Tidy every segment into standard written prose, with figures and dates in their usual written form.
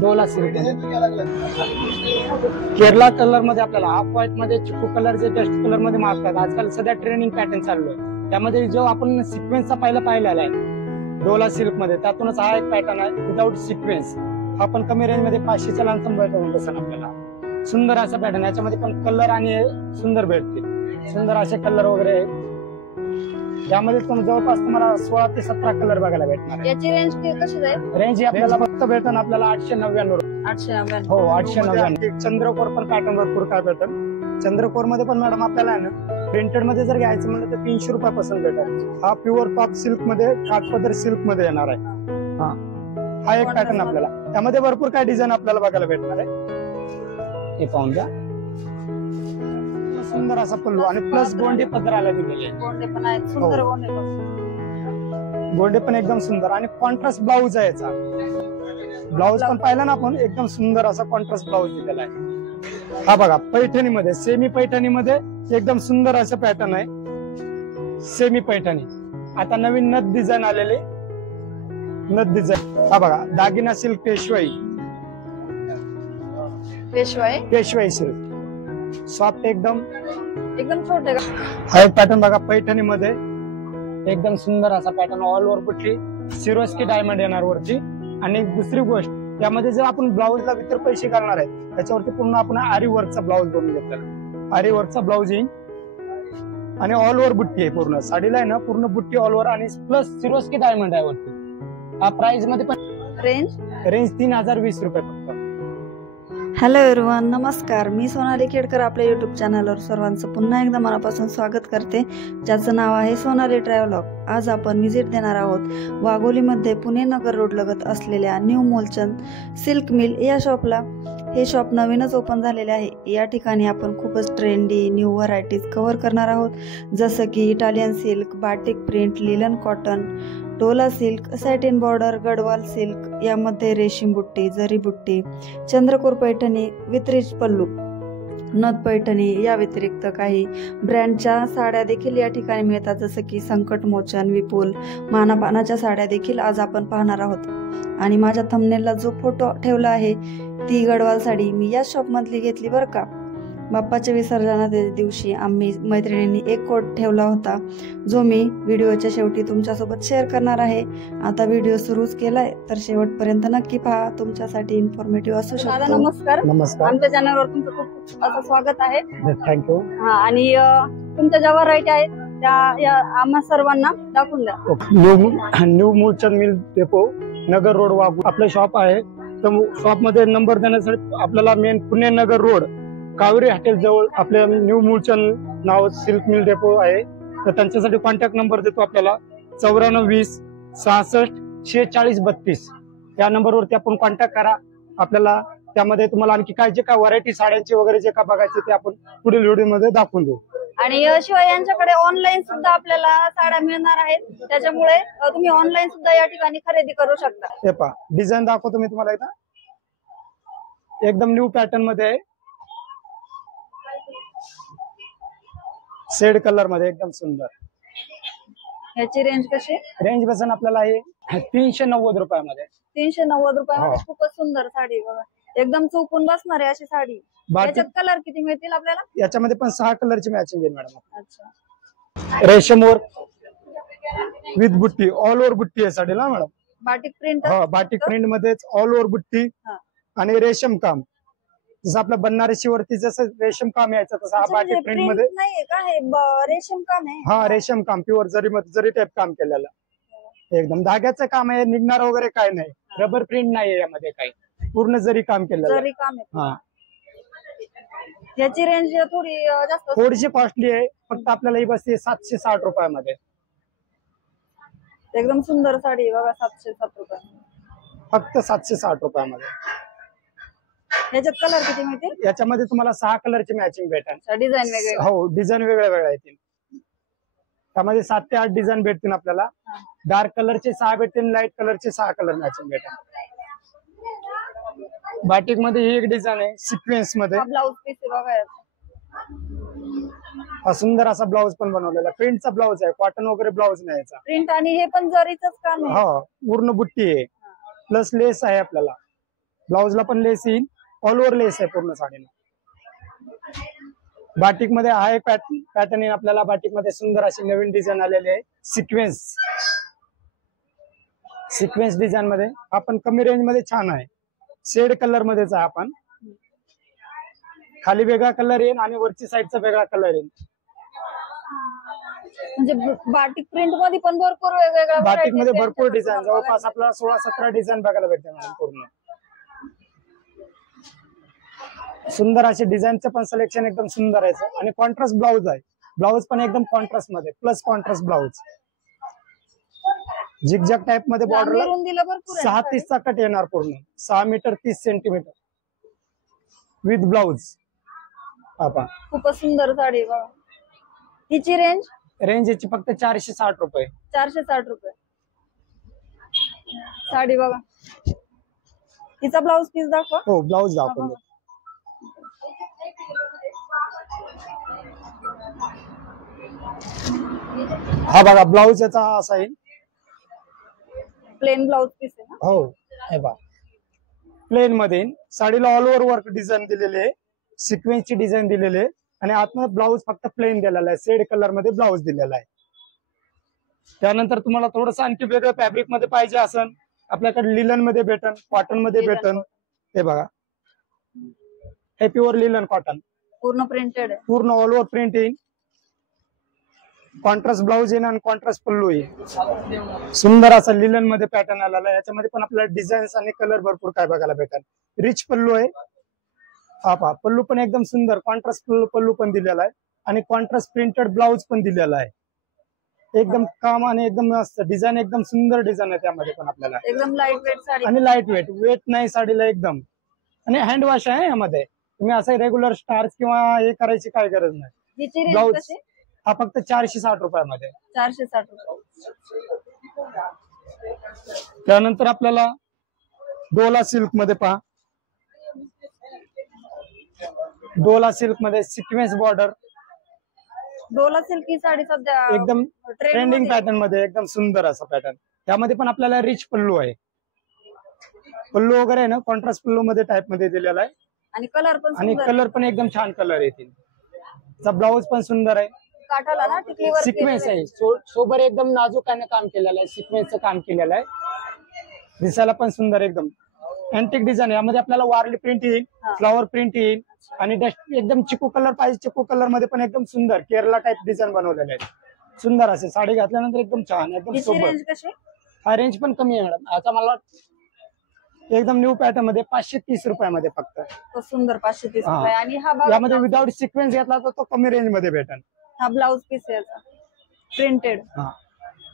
Dola silk Kerala colour मध्ये आपल्याला off white मध्ये चिकू कलर जे डस्ट कलर मध्ये मागतात. आजकाल सध्या ट्रेनिंग पॅटर्न चालू आहे. त्यामध्ये जो आपण सिक्वेन्सचा पाहिलेला आहे डोला सिल्क मध्ये, त्यातूनच हा एक पॅटर्न आहे विदाउट सिक्वेन्स. हा पण कमी रेंज मध्ये 500च्या लांब भेटून बसेल आपल्याला. सुंदर असा पॅटर्न, याच्यामध्ये पण कलर आणि सुंदर भेटतील. सुंदर असे कलर वगैरे यामध्ये पण जवळपास तुम्हाला 16 ते 17 कलर बघायला भेटणार. याची रेंज कशी जाईल? रेंज आपल्याला फक्त भेटन आपल्याला 899. 899 हो 899. चंद्रकोर पण पॅटर्न भरपूर काय भेटल. चंद्रकोर मध्ये पण मॅडम आपल्याला आहे ना प्रिंटेड मध्ये जर घ्यायचं म्हणलं तर 300 रुपयापासून भेटेल. हा प्युअर टॉप सिल्क मध्ये काठपदर सिल्क मध्ये येणार आहे. हा एक पॅटर्न आपल्याला त्यामध्ये भरपूर काय डिझाईन आपल्याला बघायला भेटणार आहे. हे पाहून घ्या. सुंदर असा पल्लू आणि प्लस गोंडे पदराला दिलेले. गोंडे पण आहेत, सुंदर गोंडे पण. गोंडे पण एकदम सुंदर आणि कॉन्ट्रास्ट ब्लाऊज आहे याचा. ब्लाऊज पण पाहिला ना आपण, एकदम सुंदर असा कॉन्ट्रास्ट ब्लाऊज दिलेला आहे. हा बघा पैठणी मध्ये, सेमी पैठणी मध्ये एकदम सुंदर असं पॅटर्न आहे. सेमी पैठणी आता नवीन नथ डिझाईन आलेले. नथ डिझाईन हा बघा. दागिना सिल्क पेशवाई. पेशवाई सिल्क सॉफ्ट एकदम छोटे. हा एक पॅटर्न बघा पैठणी मध्ये एकदम सुंदर असा पॅटर्न. ऑल ओव्हर कुठली सिरोस्की डायमंड येणार वरती. आणि दुसरी गोष्ट त्यामध्ये जर आपण ब्लाऊजला इतर पैसे घालणार आहे त्याच्यावरती पूर्ण आपण आरी वर्कचा ब्लाऊज बनवून घेतलेला. आरी वर्कचा ब्लाऊज येईल आणि ऑल ओव्हर बुट्टी आहे पूर्ण साडीला आहे ना, पूर्ण बुट्टी ऑल ओव्हर आणि प्लस सिरोस्की डायमंड आहे वरती. हा प्राइस मध्ये पण रेंज 3020 रुपये फक्त. हॅलो एव्हरीवन, नमस्कार. मी सोनाली खेडकर आपल्या युट्यूब चॅनलवर सर्वांचं पुन्हा एकदा मनापासून स्वागत करते, ज्याचं नाव आहे सोनाली ट्रॅव्हलॉग. आज आपण व्हिजिट देणार आहोत वाघोलीमध्ये पुणे नगर रोड लगत असलेल्या न्यू मूलचंद सिल्क मिल या शॉपला. हे शॉप नवीनच ओपन झालेले आहे. या ठिकाणी आपण खूपच ट्रेंडी न्यू व्हरायटीज कव्हर करणार आहोत, जसं की Italian silk, batik print, linen cotton, Dola silk, satin border, Gadwal silk, यामध्ये रेशीम बुट्टी, जरी बुट्टी, चंद्रकोर पैठणी, वितरित पल्लू, नथ पैठणी, या व्यतिरिक्त काही ब्रँडच्या साड्या देखील या ठिकाणी मिळतात, जसं की संकट मोचन, विपुल, मानापानाच्या साड्या देखील आज आपण पाहणार आहोत. आणि माझ्या थंबनेलला जो फोटो ठेवला आहे ती गडवाल साडी मी या शॉप मधली घेतली बरं का. बाप्पाच्या विसर्जनाच्या दिवशी आम्ही मैत्रिणींनी एक कोट ठेवला होता, जो मी व्हिडिओच्या शेवटी तुमच्यासोबत शेअर करणार आहे. आता व्हिडिओ सुरूच केलाय तर शेवटपर्यंत नक्की पहा, तुमच्यासाठी इन्फॉर्मेटिव्ह असू शकतो. नमस्कार. आमच्या चॅनलवर तुमचं खूप असं स्वागत आहे. थँक्यू. आणि तुमच्या ज्या व्हरायटी आहेत त्या आम्हा सर्वांना दाखवून द्या. न्यू मूलचंद मिल डेपो, नगर रोड, वाघोली आपलं शॉप आहे. तर शॉप मध्ये नंबर देण्यासाठी आपल्याला मेन पुणे नगर रोड कावेरी हॉटेल जवळ आपल्या न्यू मूलचंद नाव सिल्क मिल डेपो आहे. तर त्यांच्यासाठी कॉन्टॅक्ट नंबर देतो आपल्याला 9420 66 46 32. या नंबरवरती आपण कॉन्टॅक्ट करा. आपल्याला त्यामध्ये तुम्हाला आणखी काय जे काय व्हरायटी साड्यांची वगैरे जे काय बघायचे ते आपण पुढील व्हिडिओ मध्ये दाखवून देऊ. आणि शिवाय यांच्याकडे ऑनलाईन सुद्धा आपल्याला साड्या मिळणार आहेत, त्याच्यामुळे तुम्ही ऑनलाईन सुद्धा या ठिकाणी खरेदी करू शकता. हे पहा डिझाईन दाखवतो मी तुम्हाला एकदा. एकदम न्यू पॅटर्न मध्ये आहे, शेड कलर मध्ये एकदम सुंदर. याची रेंज कशी? रेंज बसन आपल्याला आहे 390 रुपयामध्ये. 390 रुपयामध्ये खूपच सुंदर साडी बघा, एकदम चुकून बसणार आहे अशी साडी. याच्यात कलर किती मिळतील आपल्याला? याच्यामध्ये पण 6 कलरची मॅचिंग आहे मॅडम. अच्छा. रेशम वर्क विथ बुट्टी, ऑल ओव्हर बुट्टी आहे साडीला मॅडम. Batik print. हो बाटिक प्रिंट मध्येच ऑल ओव्हर बुट्टी आणि रेशम काम. जसं आपल्या बनारसी वरती जसं रेशम काम यायचं तसं हा बाटिक प्रिंट मध्ये नाही का, हे रेशम काम आहे. हा रेशम काम प्युअर जरी मध्ये जरी टाईप काम केलेलं, एकदम धाग्याचं काम आहे, निघणार वगैरे काय नाही, रबर प्रिंट नाही यामध्ये काही, पूर्ण जरी काम केलेलं. जरी काम आहे. हा. याची रेंज थोडीशी कॉस्टली आहे, फक्त आपल्याला ही बसते 760 रुपयामध्ये. एकदम सुंदर साडी बघा, 760 रुपये फक्त 760 रुपयामध्ये. याच्यात कलर किती मिळतील? याच्यामध्ये तुम्हाला 6 कलरची मॅचिंग भेटेल. डिझाईन वेगळे? हो डिझाईन वेगळ्या वेगळ्या येतील. त्यामध्ये 7 ते 8 डिझाईन भेटतील आपल्याला. डार्क कलरचे 6 भेटतील, लाईट कलरचे 6 कलर मॅचिंग भेटेल. बाटिक मध्ये ही एक डिझाईन आहे सिक्वेन्स मध्ये. ब्लाउज पीस बघा, हा सुंदर असा ब्लाउज पण बनवलेला, प्रिंटचा ब्लाउज आहे, कॉटन वगैरे ब्लाउज नाही याचा. प्रिंट आणि हे पण जरीच काम आहे. हो पूर्ण बुट्टी आहे, प्लस लेस आहे आपल्याला. ब्लाउजला पण लेस येईल, ऑल ओव्हर लेस आहे पूर्ण साडीला. बाटिक मध्ये हा एक पॅटर्न येईल आपल्याला. बाटिक मध्ये सुंदर अशी नवीन डिझाईन आलेली आहे, सिक्वेन्स डिझाईन मध्ये. आपण कमी रेंज मध्ये छान आहे, शेड कलर मध्येच आहे. आपण खाली वेगळा कलर येईल आणि वरची साईडचा वेगळा कलर येईल. म्हणजे बाटिक प्रिंट मध्ये पण भरपूर वेगवेगळ्या बाटिक मध्ये varieties भरपूर आहेत. डिझाईन, जवळपास आपल्याला 16-17 डिझाईन बघायला भेटते मॅडम. पूर्ण सुंदर असे डिझाईनचं पण सिलेक्शन एकदम सुंदर आहे. आणि कॉन्ट्रास्ट ब्लाउज आहे. ब्लाउज पण एकदम कॉन्ट्रास्ट मध्ये, plus contrast blouse. Zigzag type मध्ये बॉर्डरला रुंदीला भरपूर आहे 6-30 चा कट येणार, पूर्ण 6 मीटर 30 सेंटीमीटर विथ ब्लाउज. खूपच सुंदर साडी बघा. हिची रेंज याची फक्त 460 रुपये. 460 रुपये साडी बघा. तिचा ब्लाउज पीस दाखवा. हो, ब्लाउज दाखवून. हा बघा, ब्लाउज याचा असा येईल, प्लेन ब्लाउज पीस आहे ना. हो हे बघा, प्लेन मध्ये साडीला ऑल ओव्हर वर्क डिझाईन दिलेली आहे, सिक्वेन्सची डिझाईन दिलेली आहे. आणि आतमध्ये ब्लाउज फक्त प्लेन दिलेला आहे, शेड कलर मध्ये ब्लाउज दिलेला आहे. त्यानंतर तुम्हाला थोडंसं आणखी वेगळं फॅब्रिक मध्ये पाहिजे असेल, आपल्याकडे लिलन मध्ये भेटन, कॉटन मध्ये भेटन. हे बघा, हे प्युअर लिलन कॉटन, पूर्ण प्रिंटेड आहे, पूर्ण ऑल ओव्हर प्रिंट येईल. कॉन्ट्रास्ट ब्लाउज येईल आणि कॉन्ट्रास्ट पल्लू येईल. सुंदर असा लिलन मध्ये पॅटर्न आलेला आहे. याच्यामध्ये पण आपल्याला डिझाईन्स आणि कलर भरपूर काय बघायला भेटेल. रिच पल्लू आहे. हा पल्लू पण एकदम सुंदर कॉन्ट्रास्ट पल्लू पण दिलेला आहे आणि कॉन्ट्रास्ट प्रिंटेड ब्लाउज पण दिलेला आहे. एकदम काम आणि एकदम मस्त डिझाईन, एकदम सुंदर डिझाईन आहे त्यामध्ये पण आपल्याला. एकदम लाईट वेट साडी आणि लाईट वेट नाही साडीला एकदम. आणि हँड वॉश आहे यामध्ये. तुम्ही असं रेग्युलर स्टार्च किंवा हे करायची काय गरज नाही. ब्लाउज हा फक्त 460 रुपयामध्ये. 460 रुपये. त्यानंतर आपल्याला डोला सिल्क मध्ये पहा, डोला सिल्क मध्ये सिक्वेन्स बॉर्डर, डोला सिल्क ही साडी सध्या एकदम ट्रेंडिंग पॅटर्न मध्ये, एकदम सुंदर असा पॅटर्न. त्यामध्ये पण आपल्याला रिच पल्लू आहे. पल्लू वगैरे ना कॉन्ट्रास्ट पल्लू मध्ये टाइप मध्ये दिलेला आहे. आणि कलर पण एकदम छान कलर येतील. त्याचा ब्लाउज पण सुंदर आहे. काठाला ना टिकलीवर सिक्वेन्स आहे, सोबर एकदम नाजूकाने काम केलेलं आहे, सिक्वेन्सचं काम केलेलं आहे. दिसायला पण सुंदर एकदम अँटिक डिझाईन. यामध्ये आपल्याला वारली प्रिंट येईल, फ्लॉवर प्रिंट येईल आणि डस्ट एकदम चिकू कलर पाहिजे, चिकू कलर मध्ये पण एकदम सुंदर केरला टाइप डिझाईन बनवलेले आहे. सुंदर असे साडी घातल्यानंतर एकदम छान, एकदम सोबर. हा रेंज पण कमी आहे मॅडम. आता मला एकदम न्यू पॅटर्न मध्ये 530 रुपयामध्ये फक्त. सुंदर 530 रुपये. आणि हा यामध्ये विदाउट सिक्वेन्स घेतला तर तो कमी रेंज मध्ये भेटेल. हा ब्लाउज पीस याचा प्रिंटेड,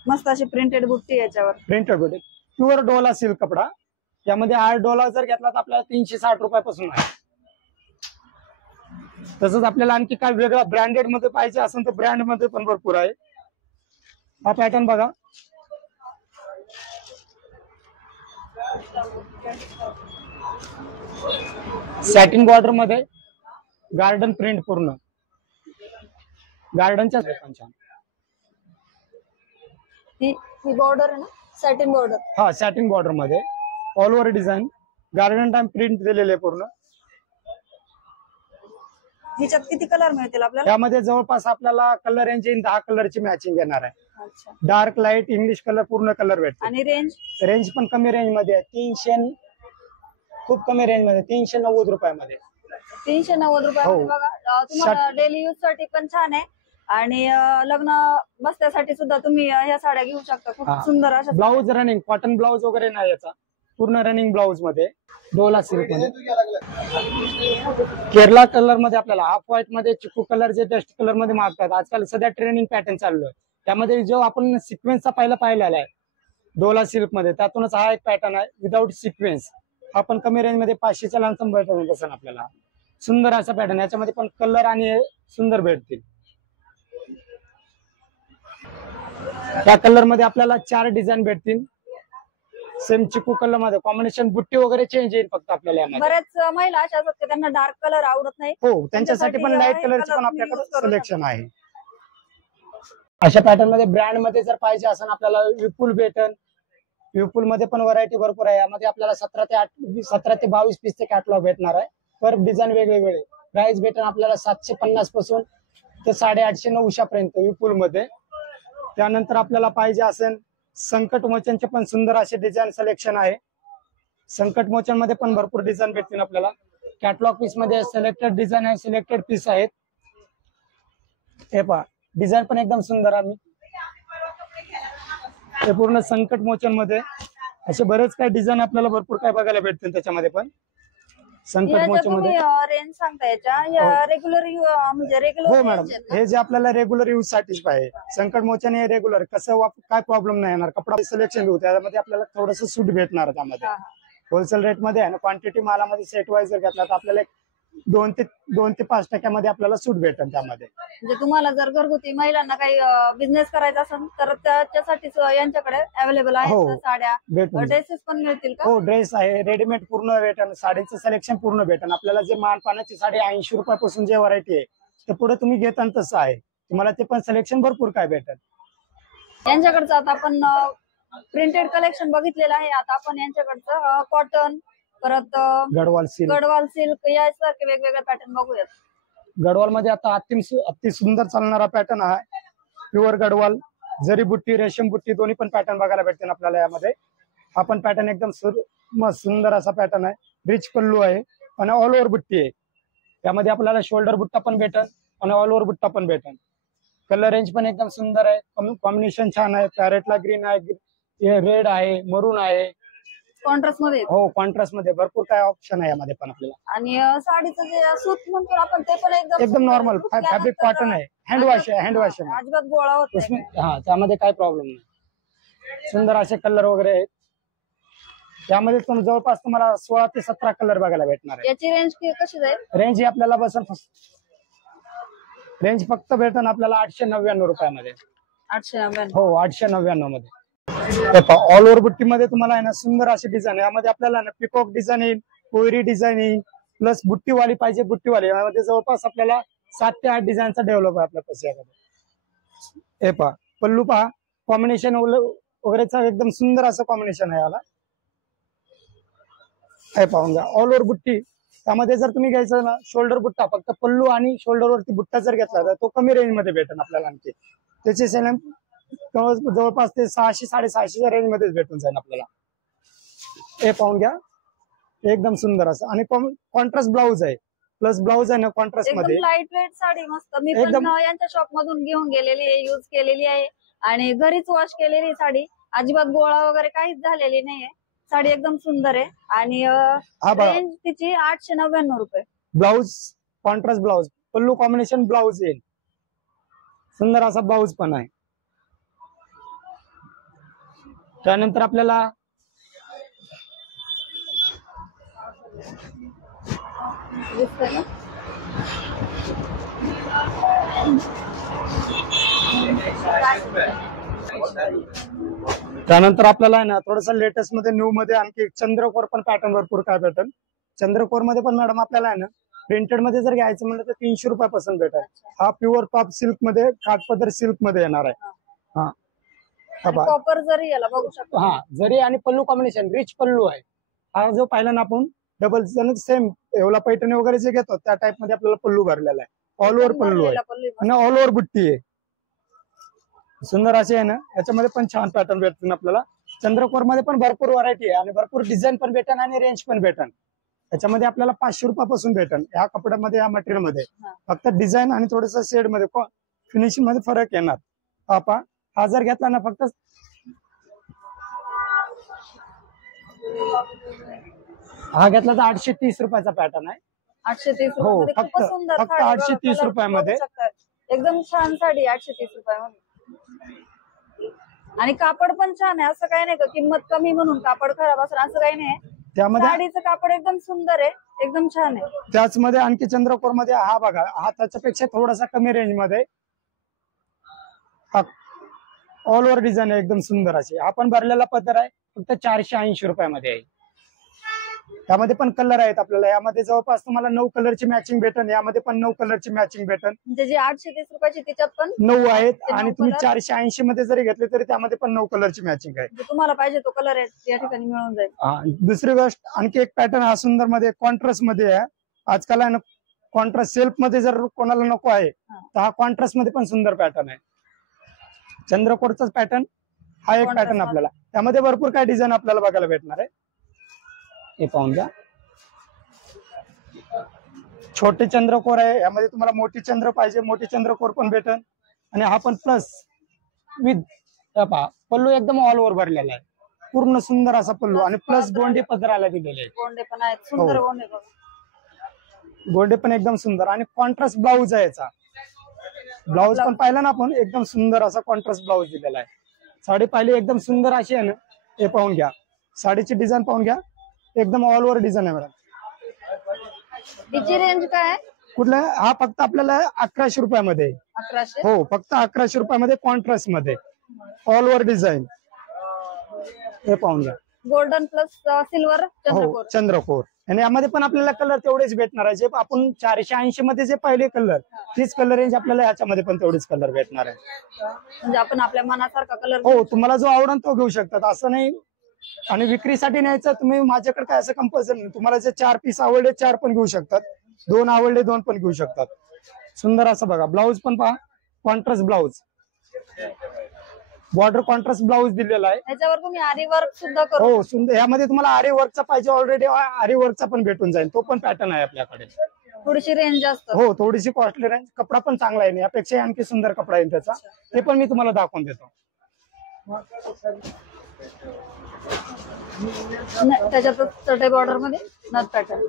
मस्त अशी प्रिंटेड बुट्टी याच्यावर, प्रिंटेड बुट्टी, प्युअर डोला सिल्क कपडा. यामध्ये 8 डोला जर घेतला तर आपल्याला 360 रुपयापासून आहे. तसंच आपल्याला आणखी काय वेगळा ब्रँडेड मध्ये पाहिजे असेल तर ब्रँड मध्ये पण भरपूर आहे. हा पॅटर्न बघा, सॅटिन बॉर्डर मध्ये गार्डन प्रिंट, पूर्ण गार्डनच्या छान. ही बॉर्डर आहे ना, सॅटिन बॉर्डर. हा सॅटिन बॉर्डर मध्ये all over design, garden time print दिलेले आहे पूर्ण. ह्याच्यात किती कलर मिळतील आपल्याला? यामध्ये जवळपास आपल्याला कलर रेंज 10 कलरची मॅचिंग येणार आहे. डार्क, लाईट, इंग्लिश कलर, पूर्ण कलर भेटते. आणि रेंज पण कमी रेंज मध्ये आहे. 300, खूप कमी रेंज मध्ये 390 रुपयामध्ये. 390 रुपयामध्ये बघा. तुम्हाला डेली यूज साठी पण छान आहे आणि लग्न बसण्यासाठी सुद्धा तुम्ही ह्या साड्या घेऊ शकता. खूप सुंदर अशा. ब्लाउज रनिंग कॉटन ब्लाउज वगैरे नाही याचा, पूर्ण रनिंग ब्लाउज मध्ये डोला सिल्क मध्ये. केरला कलर मध्ये आपल्याला हाफ व्हाईट मध्ये, चिकू कलर जे डस्ट कलर मध्ये मागतात. आजकाल सध्या ट्रेनिंग पॅटर्न चालू आहे. त्यामध्ये जो आपण सिक्वेन्सचा पाहिलेला आहे डोला सिल्क मध्ये, त्यातूनच हा एक पॅटर्न आहे विदाउट सिक्वेन्स. आपण कमी रेंज मध्ये 500च्या लांब भेटून बसेल आपल्याला. सुंदर असा पॅटर्न, याच्यामध्ये पण कलर आणि सुंदर भेटतील. त्या कलर मध्ये आपल्याला 4 डिझाईन भेटतील. सेम चिकू कलर मध्ये कॉम्बिनेशन, बुट्टी वगैरे चेंज येईल फक्त आपल्याला यामध्ये. बऱ्याच महिला अशा असतात की त्यांना डार्क कलर आवडत नाही. हो, त्यांच्यासाठी पण लाईट कलरचे पण आपल्याकडे सिलेक्शन आहे. अशा पॅटर्न मध्ये ब्रँड मध्ये जर पाहिजे असेल आपल्याला विपुल भेटन, विपुल मध्ये पण व्हरायटी भरपूर आहे. यामध्ये आपल्याला 17 ते 22 पीसचे कॅटलॉग भेटणार आहे. पर डिझाईन वेगवेगळे. प्राइस भेटेल आपल्याला 750 पासून ते 850-900 पर्यंत विपुल मध्ये. त्यानंतर आपल्याला पाहिजे असेल संकट मोचनचे पण सुंदर असे डिझाईन सिलेक्शन आहे. संकट मोचन मध्ये पण भरपूर डिझाईन भेटतील आपल्याला. कॅटलॉग पीस मध्ये सिलेक्टेड डिझाईन आहे, सिलेक्टेड पीस आहेत. हे पहा डिझाईन पण एकदम सुंदर आहे. हे पूर्ण संकट मोचन मध्ये असे बरेच काही डिझाईन आपल्याला भरपूर काय बघायला भेटतील त्याच्यामध्ये पण. संकट मोचन मध्ये रेंज सांगता याच्या रेग्युलर म्हणजे हो रेग्युलर मॅडम, हे जे आपल्याला रेग्युलर यूज साठीच पाहिजे. संकट मोचन हे रेग्युलर कसं काय प्रॉब्लेम नाही येणार. कपडा सिलेक्शन घेऊ त्यामध्ये आपल्याला थोडंसं सूट भेटणार त्यामध्ये. होलसेल रेट मध्ये आहे ना, क्वांटिटी मालामध्ये सेट वाईज जर घेतला तर आपल्याला 2 ते 5% मध्ये आपल्याला सूट भेटेल त्यामध्ये. म्हणजे तुम्हाला जर घरगुती महिलांना काही बिझनेस करायचा असेल तर त्याच्यासाठीच यांच्याकडे अवेलेबल हो, आहेत साड्या, भेटून ड्रेसेस पण मिळतील का? हो, ड्रेस आहे, रेडीमेड पूर्ण भेटेल. साडीचं सिलेक्शन पूर्ण भेटेल आपल्याला. जे मानपानाची साडी 80 रुपयापासून जे व्हरायटी आहे ते पुढे तुम्ही घेता तसं आहे. तुम्हाला ते पण सिलेक्शन भरपूर काय भेटेल. यांच्याकडचं आता आपण प्रिंटेड कलेक्शन बघितलेलं आहे. आता आपण यांच्याकडचं कॉटन, परत गडवाल सिल्क, गडवाल सिल्क यासारखे वेगवेगळे पॅटर्न बघूयात. गडवाल मध्ये आता अति सुंदर चालणारा पॅटर्न आहे प्युअर गडवाल. जरी बुट्टी, रेशम बुट्टी दोन्ही पण पॅटर्न बघायला भेटतील आपल्याला यामध्ये. हा पण पॅटर्न एकदम सुंदर असा पॅटर्न आहे. रिच पल्लू आहे आणि ऑल ओव्हर बुट्टी आहे. त्यामध्ये आपल्याला शोल्डर बुट्टा पण भेटेल आणि ऑल ओव्हर बुट्टा पण भेटेल. कलर रेंज पण एकदम सुंदर आहे. कॉम्बिनेशन छान आहे. पॅरेटला ग्रीन आहे, रेड आहे, मरून आहे. कॉन्ट्रास्ट मध्ये हो, कॉन्ट्रास्ट मध्ये भरपूर काय ऑप्शन आहे यामध्ये पण आपल्याला. आणि साडीचं जे सूत म्हणतो आपण ते पण एकदम नॉर्मल फॅब्रिक कॉटन आहे. हँडवॉश आहे, हँडवॉश आहे. अजिबात गोळा होत नाही. हा, त्यामध्ये काय प्रॉब्लेम नाही. सुंदर असे कलर वगैरे आहेत. त्यामध्ये जवळपास तुम्हाला 16 ते 17 कलर बघायला भेटणार आहे. याची रेंज कशी जाईल? रेंज ही आपल्याला बसेल, रेंज फक्त भेटेल आपल्याला 899 रुपयामध्ये. 899. हो, 899 मध्ये. ऑल ओव्हर बुट्टी मध्ये तुम्हाला आहे ना सुंदर अशी डिझाईन. यामध्ये आपल्याला ना पिकॉक डिझाईन येईल, कोयरी डिझाईन येईल, प्लस बुट्टीवाली पाहिजे बुट्टीवाली. यामध्ये जवळपास आपल्याला 7 ते 8 डिझाईनचा डेव्हलप आहे आपल्या पैसे यामध्ये. हे पहा पल्लू पहा, कॉम्बिनेशन वगैरेचा एकदम सुंदर असं कॉम्बिनेशन आहे याला. हे पाहून घ्या ऑल ओव्हर बुट्टी. त्यामध्ये जर तुम्ही घ्यायचं ना शोल्डर बुट्टा, फक्त पल्लू आणि शोल्डर वरती बुट्टा जर घेतला तर तो कमी रेंज मध्ये भेटेल आपल्याला. आणखी त्याचे सेलम जवळपास ते 600-650 रेंज मध्येच भेटून जाईल आपल्याला. हे पाहून घ्या एकदम सुंदर असं. आणि कॉन्ट्रास्ट ब्लाऊज आहे, प्लस ब्लाऊज आहे ना कॉन्ट्रास्ट मध्ये. लाईट वेट साडी मस्त. मी पण यांच्या शॉप मधून घेऊन गेलेली आहे, युज केलेली आहे आणि घरीच वॉश केलेली साडी. अजिबात गोळा वगैरे काहीच झालेली नाहीये. साडी एकदम सुंदर आहे आणि रेंज तिची 899 रुपये. ब्लाऊज कॉन्ट्रास्ट ब्लाऊज, पल्लू कॉम्बिनेशन ब्लाऊज येईल. सुंदर असा ब्लाऊज पण आहे. त्यानंतर आपल्याला आहे ना थोडस लेटेस्ट मध्ये न्यू मध्ये आणखी चंद्रकोर पण पॅटर्न भरपूर काय भेटेल. चंद्रकोर मध्ये पण मॅडम आपल्याला आहे ना प्रिंटेड मध्ये जर घ्यायचं म्हणलं तर 300 रुपयापासून भेटेल. हा प्युअर टॉप सिल्क मध्ये, काठपदर सिल्क मध्ये येणार आहे. हा, कॉपर जरी याला बघू शकतो. हा, जरी आणि पल्लू कॉम्बिनेशन रिच पल्लू आहे. हा जो पाहिला ना आपण डबल सेम एवढा पैठणी वगैरे जे घेतो त्या टाइप मध्ये आपल्याला पल्लू भरलेला आहे. ऑल ओव्हर पल्लू आहे आणि ऑल ओव्हर बुट्टी आहे. सुंदर असे आहे ना. याच्यामध्ये पण छान पॅटर्न भेटतील आपल्याला. चंद्रकोर मध्ये पण भरपूर व्हरायटी आहे आणि भरपूर डिझाईन पण भेटेल आणि रेंज पण भेटेल. याच्यामध्ये आपल्याला 500 रुपयापासून भेटेल या कपड्यामध्ये, या मटेरियल मध्ये. फक्त डिझाईन आणि थोडस शेड मध्ये, फिनिशिंग मध्ये फरक येणार. हा जर घेतला ना फक्त हा घेतला तर 830 रुपयाचा पॅटर्न आहे. 830 हो, रुपये. फक्त 830 रुपयामध्ये एकदम छान साडी 830 रुपयामध्ये. आणि कापड पण छान आहे. असं काही नाही का किंमत कमी म्हणून कापड खराब असेल असं काही नाही. त्यामध्ये साडीचं कापड एकदम सुंदर आहे, एकदम छान आहे. त्याच मध्ये आणखी चंद्रकोर मध्ये हा बघा, हा त्याच्यापेक्षा थोडासा कमी रेंज मध्ये. हा ऑल ओव्हर डिझाईन आहे एकदम सुंदर अशी. हा पण भरलेला पदर आहे, फक्त 480 रुपयामध्ये आहे. यामध्ये पण कलर आहेत आपल्याला. यामध्ये जवळपास तुम्हाला 9 कलरची मॅचिंग भेटन. यामध्ये पण 9 कलरची मॅचिंग भेटन. म्हणजे जी 830 रुपयाची त्याच्यात पण 9 आहेत. ते 9 आणि तुम्ही color? 480 मध्ये जरी घेतले तरी त्यामध्ये पण 9 कलरची मॅचिंग आहे. म्हणजे तुम्हाला पाहिजे तो कलर या ठिकाणी मिळून जाईल. दुसरी गोष्ट, आणखी एक पॅटर्न हा सुंदर मध्ये कॉन्ट्रास्ट मध्ये आहे. आजकाल आहे ना कॉन्ट्रास्ट सेल्फ मध्ये जर कोणाला नको आहे तर हा कॉन्ट्रास्ट मध्ये पण सुंदर पॅटर्न आहे. चंद्रकोरचाच पॅटर्न हा एक Contrast पॅटर्न आपल्याला. त्यामध्ये भरपूर काय डिझाईन आपल्याला बघायला भेटणार आहे. हे पाहून घ्या. छोटे चंद्रकोर आहे. यामध्ये तुम्हाला मोठी चंद्र पाहिजे, मोठी चंद्रकोर पण भेटन. आणि हा पण प्लस विथ पहा पल्लू एकदम ऑल ओव्हर भरलेला आहे. पूर्ण सुंदर असा पल्लू आणि प्लस गोंडे पदराला दिलेले आहे. गोंडे पण आहेत, सुंदर हो. गोंडे बघा. गोंडे पण एकदम सुंदर आणि कॉन्ट्रास्ट ब्लाऊज आहे याचा. ब्लाऊज पण पाहिला ना आपण, एकदम सुंदर असा कॉन्ट्रास्ट ब्लाऊज दिलेला आहे. साडी पाहिली एकदम सुंदर अशी आहे ना. हे पाहून घ्या, साडीची डिझाईन पाहून घ्या, एकदम ऑल ओव्हर डिझाईन आहे मॅडम. तिची रेंज काय आहे? कुठला? हा फक्त आपल्याला 1100 रुपयामध्ये. 1100. हो, फक्त 1100 रुपयामध्ये कॉन्ट्रास्ट मध्ये ऑल ओव्हर डिझाईन. हे पाहून घ्या. गोल्डन प्लस सिल्वर हो, चंद्रकोर. चंद्रकोर. आणि यामध्ये पण आपल्याला कलर तेवढेच भेटणार आहे. जे आपण 480 मध्ये जे पहिले कलर, तीच कलर रेंज आपल्याला याच्यामध्ये पण तेवढेच कलर भेटणार आहे. म्हणजे आपण आपल्या मनासारखा कलर. हो, तुम्हाला जो आवडेल तो घेऊ शकतात, असं नाही. आणि विक्रीसाठी न्यायचं तुम्ही, माझ्याकडे काय असं कंपल्सरी नाही. तुम्हाला जे 4 पीस आवडले 4 पण घेऊ शकतात, 2 आवडले 2 पण घेऊ शकतात. सुंदर असं बघा. ब्लाऊज पण पहा, contrast blouse, border contrast blouse दिलेला आहे. त्याच्यावर तुम्ही आरी वर्क सुद्धा करू. हो, सुंदर. यामध्ये तुम्हाला आरी वर्कचा पाहिजे, ऑलरेडी आरी वर्कचा पण भेटून जाईल. तो पण पॅटर्न आहे आपल्याकडे. थोडीशी रेंज जास्त. हो, थोडीशी कॉस्टली रेंज. कपडा पण चांगला आहे, यापेक्षा आणखी सुंदर कपडा आहे त्याचा. ते पण मी तुम्हाला दाखवून देतो. त्याच्यातच चटई बॉर्डर मध्ये नथ पॅटर्न.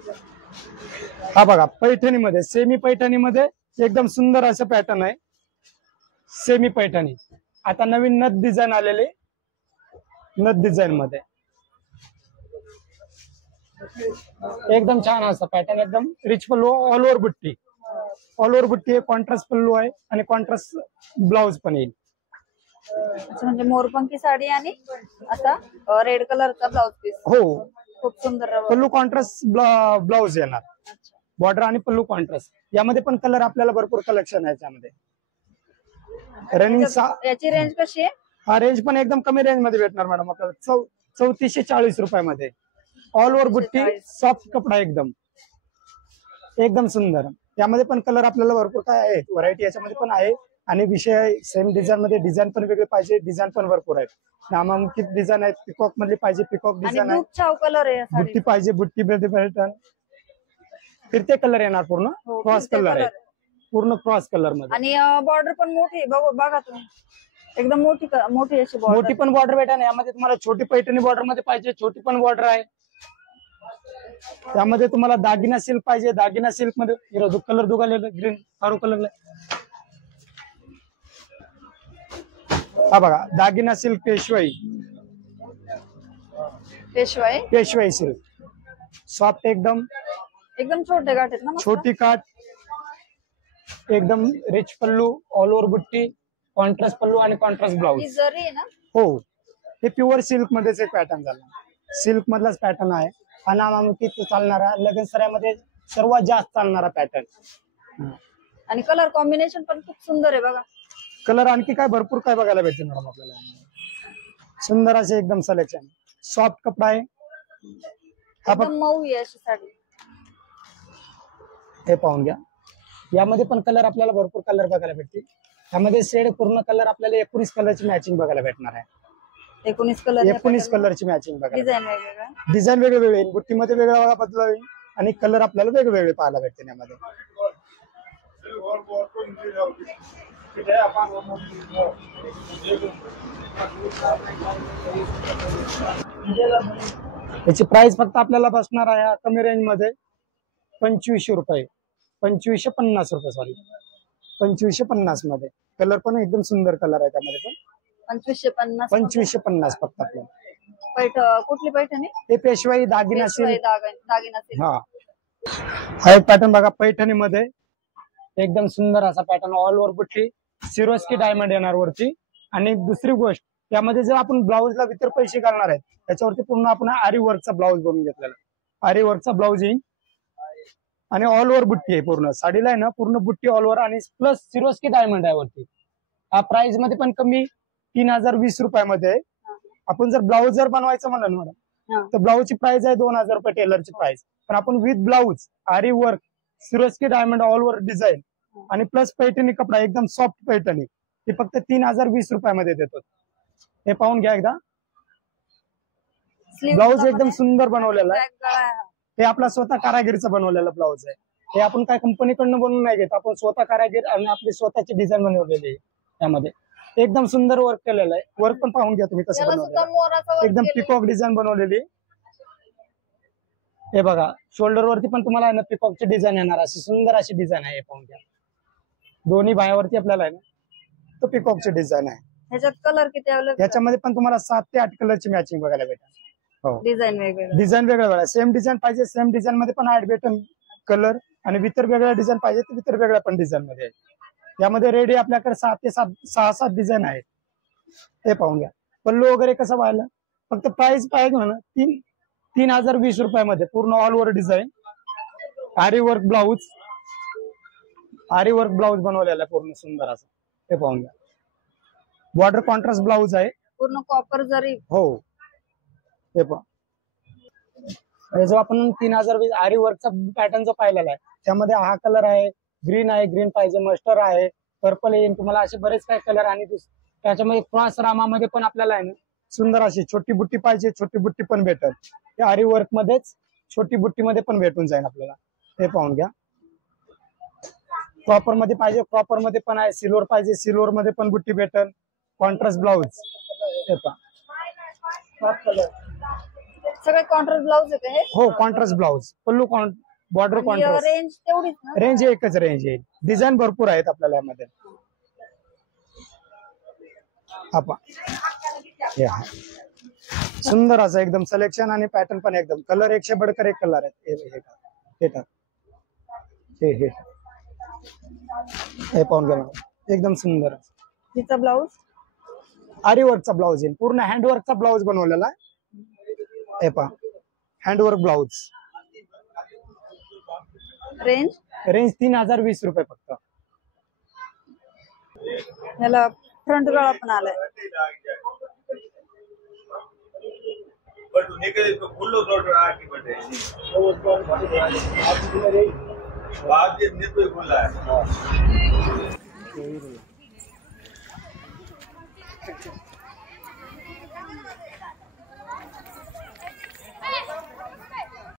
हा बघा, पैठणीमध्ये, सेमी पैठणीमध्ये एकदम सुंदर असं पॅटर्न आहे. सेमी पैठणी. आता नवीन नथ डिझाईन आलेले, नथ डिझाईन मध्ये एकदम छान असं पॅटर्न, एकदम रिच पल्लू, ऑल ओव्हर बुट्टी, ऑल ओव्हर बुट्टी आहे. कॉन्ट्रास्ट पल्लू आहे आणि कॉन्ट्रास्ट ब्लाऊज पण येईल. म्हणजे मोरपंखी साडी आणि असा रेड कलरचा ब्लाउज पीस. हो, खूप सुंदर. पल्लू कॉन्ट्रास्ट ब्लाऊज येणार. बॉर्डर आणि पल्लू कॉन्ट्रास्ट. यामध्ये पण कलर आपल्याला भरपूर कलेक्शन आहे याच्यामध्ये. रनिंग याची रेंज कशी आहे? हा रेंज पण एकदम कमी रेंज मध्ये भेटणार मॅडम आपल्याला. 3440 रुपयामध्ये. ऑल ओव्हर बुट्टी, सॉफ्ट कपडा, एकदम एकदम सुंदर. यामध्ये पण कलर आपल्याला भरपूर काय आहे, व्हरायटी याच्यामध्ये पण आहे. आणि विषय सेम डिझाईन मध्ये, डिझाईन पण वेगळे पाहिजे, डिझाईन पण भरपूर आहेत. नामांकित डिझाईन आहेत. पिकॉक मधली पाहिजे, पिकॉक डिझाईन आहे. कलर आहे. बुट्टी पाहिजे, बुट्टी भेटन. फिरते कलर येणार, पूर्ण क्रॉस कलर आहे, पूर्ण क्रॉस कलर मध्ये. आणि बॉर्डर पण मोठी बघा तुम्ही, एकदम मोठी अशी बॉर्डर. मोठी पण बॉर्डर भेटेल. यामध्ये तुम्हाला छोटी पैठणी बॉर्डर मध्ये पाहिजे, छोटी पण बॉर्डर आहे. त्यामध्ये तुम्हाला दागिना सिल्क पाहिजे, दागिना सिल्क मध्ये कलर दुगालेला ग्रीन कारू कलर. हा बघा, दागिना सिल्क पेशवाई, पेशवाई सिल्क, सॉफ्ट एकदम छोटे गाठ आहेत ना. छोटी काठ, एकदम रिच पल्लू, ऑल ओव्हर बुट्टी, कॉन्ट्रास्ट पल्लू आणि कॉन्ट्रास्ट ब्लाऊज. जरी आहे ना. हो, हे प्युअर सिल्क मध्येच एक पॅटर्न झाला. सिल्क मधलाच पॅटर्न आहे. अनामामुकीत चालणारा, लगन सरामध्ये सर्वात जास्त चालणारा पॅटर्न. आणि कलर कॉम्बिनेशन पण खूप सुंदर आहे बघा. कलर आणखी काय भरपूर काय बघायला भेटते मॅडम आपल्याला. सुंदर असे एकदम सिलेक्शन. सॉफ्ट कपडा आहे. मऊ आहे अशी साडी. हे पाहून घ्या. यामध्ये पण कलर आपल्याला भरपूर कलर बघायला भेटतील. यामध्ये शेड पूर्ण कलर आपल्याला 19 कलरची मॅचिंग बघायला भेटणार आहे. 19 कलरची मॅचिंग बघायला. डिझाईन वेगवेगळे, बुट्टीमध्ये वेगळा बदल होईल आणि कलर आपल्याला वेगवेगळे पाहायला भेटतील यामध्ये. याची प्राइस फक्त आपल्याला बसणार आहे कमी रेंज मध्ये 2500 रुपये, 2550 रुपये, सॉरी 2550 मध्ये. कलर पण एकदम सुंदर कलर आहे त्यामध्ये पण. 2550 फक्त आपल्याला. कुठली पैठणी? हे पेशवाई दागिना सिल्क. दागिना सिल्क. हा एक पॅटर्न बघा पैठणीमध्ये, एकदम सुंदर असा पॅटर्न, ऑल ओव्हर बुट्टी, सिरोस्की डायमंड येणार वरती. आणि दुसरी गोष्ट, त्यामध्ये जर आपण ब्लाऊजला इतर पैसे घालणार आहेत त्याच्यावरती पूर्ण आपण आरी वर्कचा ब्लाऊज बनवून घेतलेला. आरी वर्कचा ब्लाऊज येईल आणि ऑल ओव्हर बुट्टी आहे पूर्ण साडीला आहे ना पूर्ण बुट्टी ऑल ओव्हर आणि प्लस सिरोस्की डायमंड आहे वरती. हा प्राइस मध्ये पण कमी 3020 रुपयामध्ये आहे. आपण जर ब्लाऊज जर बनवायचं म्हणलं ना मॅडम तर ब्लाऊजची प्राइस आहे 2000 रुपये टेलरची प्राइस. पण आपण विथ ब्लाऊज आरी work Swarovski diamond all over design आणि प्लस पैठणी कपडा एकदम सॉफ्ट पैठणी हे फक्त 3020 रुपयामध्ये देतो. हे पाहून घ्या एकदा. ब्लाऊज एकदम सुंदर बनवलेला आहे. हे आपला स्वतः कारागिरीचा बनवलेला ब्लाऊज आहे. हे आपण काय कंपनीकडनं बनवून नाही घेत. आपण स्वतः कारागीर आणि आपली स्वतःची डिझाईन बनवलेली आहे. त्यामध्ये एकदम सुंदर वर्क केलेलं आहे. वर्क पण पाहून घ्या तुम्ही कसं बनवलेलं एकदम पिकॉक डिझाईन बनवलेली. हे बघा शोल्डर वरती पण तुम्हाला आहे ना पिकॉकची डिझाईन येणार अशी सुंदर अशी डिझाईन आहे. हे पाहून घ्या. दोन्ही बायावरती आपल्याला आहे ना तो पिकॉकची डिझाईन आहे. ह्याच्यात कलर किती अवेलेबल? याच्यामध्ये पण तुम्हाला 7 ते 8 कलरची मॅचिंग बघायला भेटेल. हो डिझाईन वेगवेगळं डिझाईन वेगळं सेम डिझाईन पाहिजे सेम डिझाईन मध्ये पण ऍड भेटेल कलर आणि इतर वेगळ्या डिझाईन पाहिजे तर इतर वेगळ्या पण डिझाईन मध्ये. यामध्ये रेडी आपल्याकडे 6 डिझाईन आहेत. हे पाहून घ्या. पल्लू वगैरे कसं व्हायला फक्त प्राइस पाहिजे म्हणा 3020 रुपयामध्ये पूर्ण ऑल ओव्हर डिझाईन आरी वर्क ब्लाऊज बनवलेला आहे पूर्ण सुंदर असं. हे पाहून घ्या. बॉर्डर कॉन्ट्रास्ट ब्लाऊज आहे पूर्ण कॉपर जरी. हो हे पण जो आपण 3020 आरी वर्कचा पॅटर्न जो पाहिलेला आहे त्यामध्ये हा कलर आहे ग्रीन पाहिजे मस्टर्ड आहे पर्पल येईल तुम्हाला असे बरेच काही कलर आणि त्याच्यामध्ये क्रॉस रामामध्ये पण आपल्याला आहे ना सुंदर अशी छोटी बुट्टी पाहिजे छोटी बुट्टी पण भेटेल. ते आरी वर्क मध्येच छोटी बुट्टी मध्ये पण भेटून जाईल आपल्याला. हे पाहून घ्या. प्रॉपर मध्ये पाहिजे प्रॉपर मध्ये पण आहे. सिल्वर पाहिजे सिल्वर मध्ये पण बुट्टी भेटेल. कॉन्ट्रास्ट ब्लाऊज हे पहा सगळे कॉन्ट्रास्ट ब्लाऊज आहे का हे? हो कॉन्ट्रास्ट ब्लाऊज पल्लू बॉर्डर कॉन्ट्रास्ट रेंज तेवढीच ना? रेंज एकच रेंज आहे. डिझाईन भरपूर आहेत आपल्याला यामध्ये. सुंदर असं एकदम सिलेक्शन आणि पॅटर्न पण एकदम कलर 100 बडकर 1 कलर आहेत. हे पाहून घ्या एकदम सुंदर. तिचा ब्लाऊज आरी वर्कचा ब्लाऊज येईल पूर्ण हँडवर्कचा ब्लाऊज बनवलेला आहे. हे पहा हँडवर्क ब्लाऊज रेंज 3020 रुपये फक्त. ह्याला फ्रंट गळा पण आलाय.